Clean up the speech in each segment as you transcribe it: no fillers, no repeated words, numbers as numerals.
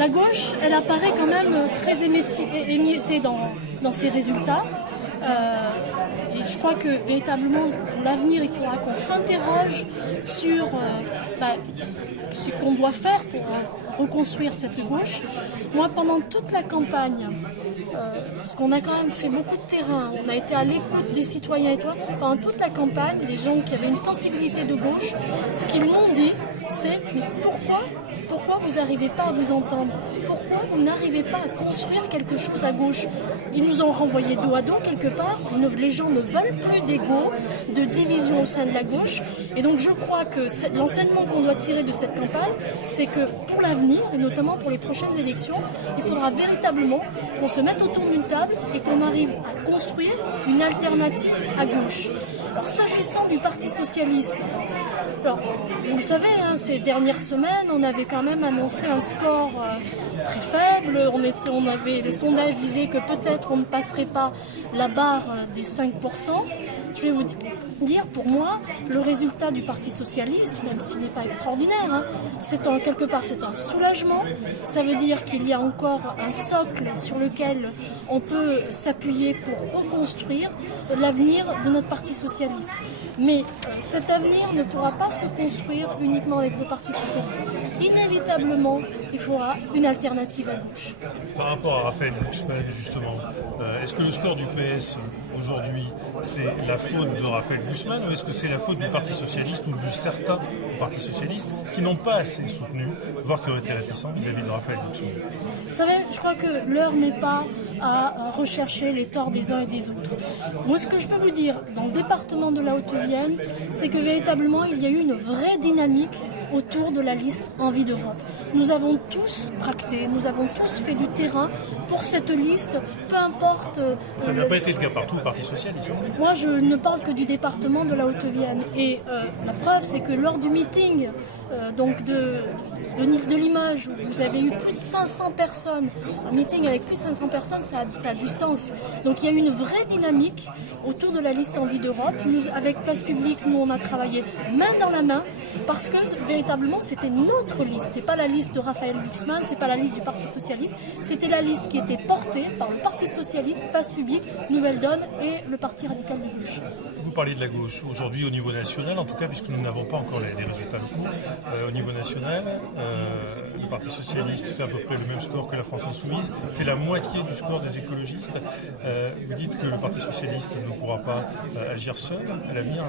La gauche, elle apparaît quand même très émiettée dans ses résultats. Et je crois que véritablement, pour l'avenir, il faudra qu'on s'interroge sur ce qu'on doit faire pour reconstruire cette gauche. Moi, pendant toute la campagne, parce qu'on a quand même fait beaucoup de terrain, on a été à l'écoute des citoyens et toi, pendant toute la campagne, les gens qui avaient une sensibilité de gauche, ce qu'ils m'ont dit, c'est pourquoi vous n'arrivez pas à vous entendre? Pourquoi vous n'arrivez pas à construire quelque chose à gauche? Ils nous ont renvoyé dos à dos quelque part. Les gens ne veulent plus d'ego, de division au sein de la gauche. Et donc je crois que l'enseignement qu'on doit tirer de cette campagne, c'est que pour l'avenir, et notamment pour les prochaines élections, il faudra véritablement qu'on se mette autour d'une table et qu'on arrive à construire une alternative à gauche. Alors s'agissant du Parti Socialiste, alors, vous le savez, hein, ces dernières semaines, on avait quand même annoncé un score très faible. Les sondages disaient que peut-être on ne passerait pas la barre des 5%. Je vais vous dire, pour moi, le résultat du Parti Socialiste, même s'il n'est pas extraordinaire, hein, quelque part c'est un soulagement. Ça veut dire qu'il y a encore un socle sur lequel on peut s'appuyer pour reconstruire l'avenir de notre Parti Socialiste. Mais cet avenir ne pourra pas se construire uniquement avec le Parti Socialiste. Inévitablement, il faudra une alternative à gauche. Par rapport à Raphaël Glucksmann, justement, est-ce que le score du PS aujourd'hui, c'est la faute de Raphaël Glucksmann ou est-ce que c'est la faute du Parti Socialiste ou de certains du Parti Socialiste qui n'ont pas assez soutenu, voire qui ont été réticents vis-à-vis de Raphaël Glucksmann? Vous savez, je crois que l'heure n'est pas à rechercher les torts des uns et des autres. Moi, ce que je peux vous dire, dans le département de la Haute-Vienne, c'est que véritablement, il y a eu une vraie dynamique autour de la liste Envie d'Europe. Nous avons tous tracté, nous avons tous fait du terrain pour cette liste, peu importe... Ça n'a pas été le cas partout au Parti Socialiste. Moi, je ne parle que du département de la Haute-Vienne. Et la preuve, c'est que lors du meeting de Limoges, où vous avez eu plus de 500 personnes, un meeting avec plus de 500 personnes, ça a du sens. Donc il y a eu une vraie dynamique autour de la liste Envie d'Europe. Avec Place Publique, nous, on a travaillé main dans la main, parce que véritablement, c'était notre liste. C'est pas la liste de Raphaël Glucksmann, c'est pas la liste du Parti Socialiste, c'était la liste qui était portée par le Parti Socialiste, Place Publique, Nouvelle Donne et le Parti Radical de Gauche. Vous parlez de la gauche. Aujourd'hui, au niveau national, en tout cas, puisque nous n'avons pas encore les résultats locaux, au niveau national, le Parti Socialiste fait à peu près le même score que la France Insoumise, fait la moitié du score des écologistes. Vous dites que le Parti Socialiste ne pourra pas agir seul à l'avenir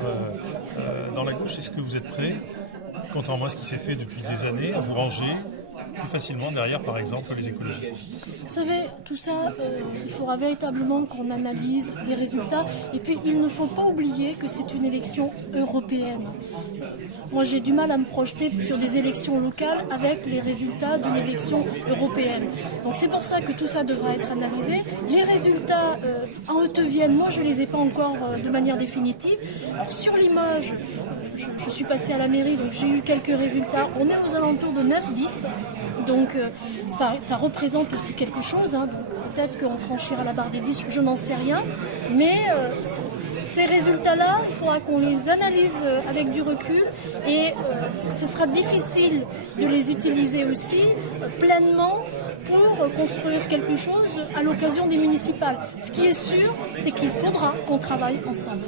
dans la gauche. Est-ce que vous êtes prêt, contrairement à ce qui s'est fait depuis des années, à vous ranger plus facilement derrière, par exemple, les écologistes? Vous savez, tout ça, il faudra véritablement qu'on analyse les résultats. Et puis, il ne faut pas oublier que c'est une élection européenne. Moi, j'ai du mal à me projeter sur des élections locales avec les résultats d'une élection européenne. Donc, c'est pour ça que tout ça devra être analysé. Les résultats en Haute-Vienne, moi, je ne les ai pas encore de manière définitive. Alors, sur Limoges, je suis passée à la mairie, donc j'ai eu quelques résultats. On est aux alentours de 9-10. Donc ça représente aussi quelque chose, hein. Peut-être qu'on franchira la barre des 10, je n'en sais rien. Mais ces résultats-là, il faudra qu'on les analyse avec du recul et ce sera difficile de les utiliser aussi pleinement pour construire quelque chose à l'occasion des municipales. Ce qui est sûr, c'est qu'il faudra qu'on travaille ensemble.